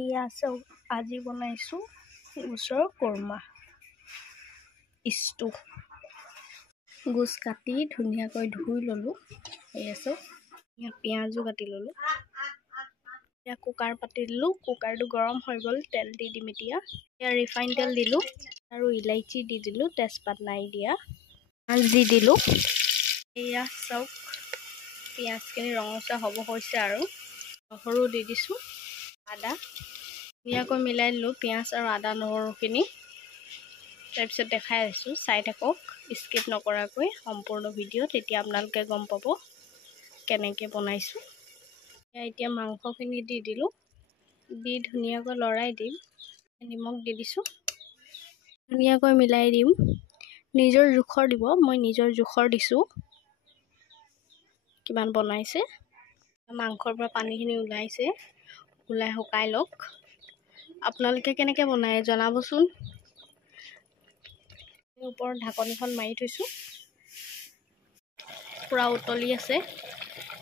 এয়া চাওক আজি বনাইছোঁ গোচৰ কোৰমা ইষ্টু। গোচ কাটি ধুনীয়াকৈ ধুই ল'লোঁ। এয়া চাওক পিঁয়াজো কাটি ল'লোঁ। এতিয়া কুকাৰ পাতি দিলোঁ। কুকাৰটো গৰম হৈ গ'ল। তেল দি দিম এতিয়া ৰিফাইন তেল দিলোঁ আৰু ইলাইচি দি দিলোঁ। তেজপাত নাই দিয়া। মাছ দি দিলোঁ। এয়া চাওক পিঁয়াজখিনি ৰঙচুৱা হ'ব হৈছে আৰু নহৰু দি দিছোঁ। আদা ধুনীয়াকৈ মিলাই দিলোঁ পিঁয়াজ আৰু আদা নহৰুখিনি। তাৰপিছত দেখাই আছোঁ, চাই থাকক স্কিপ নকৰাকৈ সম্পূৰ্ণ ভিডিঅ', তেতিয়া আপোনালোকে গম পাব কেনেকৈ বনাইছোঁ। এতিয়া মাংসখিনি দি দিলোঁ। দি ধুনীয়াকৈ লৰাই দিম। নিমখ দি দিছোঁ। ধুনীয়াকৈ মিলাই দিম। নিজৰ জোখৰ দিব। মই নিজৰ জোখৰ দিছোঁ কিমান বনাইছে। মাংসৰ পৰা পানীখিনি ওলাইছে। ওলাই শুকাই লওক। আপোনালোকে কেনেকৈ বনায় জনাবচোন। ওপৰত ঢাকনিখন মাৰি থৈছোঁ। পূৰা উতলি আছে।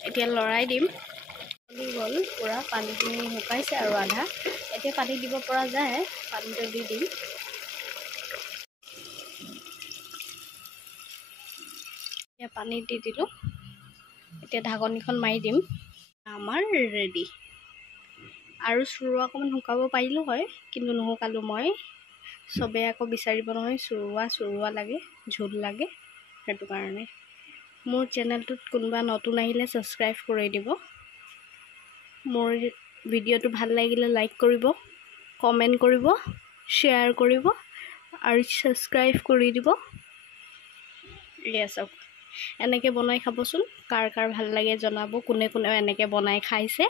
এতিয়া লৰাই দিম। উতলি গ'ল পূৰা, পানীখিনি শুকাইছে আৰু আধা। এতিয়া পানী দিব পৰা যায়। পানীটো দি দিম। এতিয়া পানী দি দিলোঁ। এতিয়া ঢাকনিখন মাৰি দিম। আমাৰ ৰেডি। আৰু চুৰুৱা অকণমান শুকাব পাৰিলোঁ হয়, কিন্তু নুশুকালোঁ মই। চবেই আকৌ বিচাৰিব নহয় চুৰুৱা লাগে, ঝোল লাগে, সেইটো কাৰণে। মোৰ চেনেলটোত কোনোবা নতুন আহিলে ছাবস্ক্ৰাইব কৰি দিব। মোৰ ভিডিঅ'টো ভাল লাগিলে লাইক কৰিব, কমেণ্ট কৰিব, শ্বেয়াৰ কৰিব আৰু ছাবস্ক্ৰাইব কৰি দিব। এয়া চাওক এনেকৈ বনাই খাবচোন। কাৰ কাৰ ভাল লাগে জনাব। কোনে কোনে এনেকৈ বনাই খাইছে।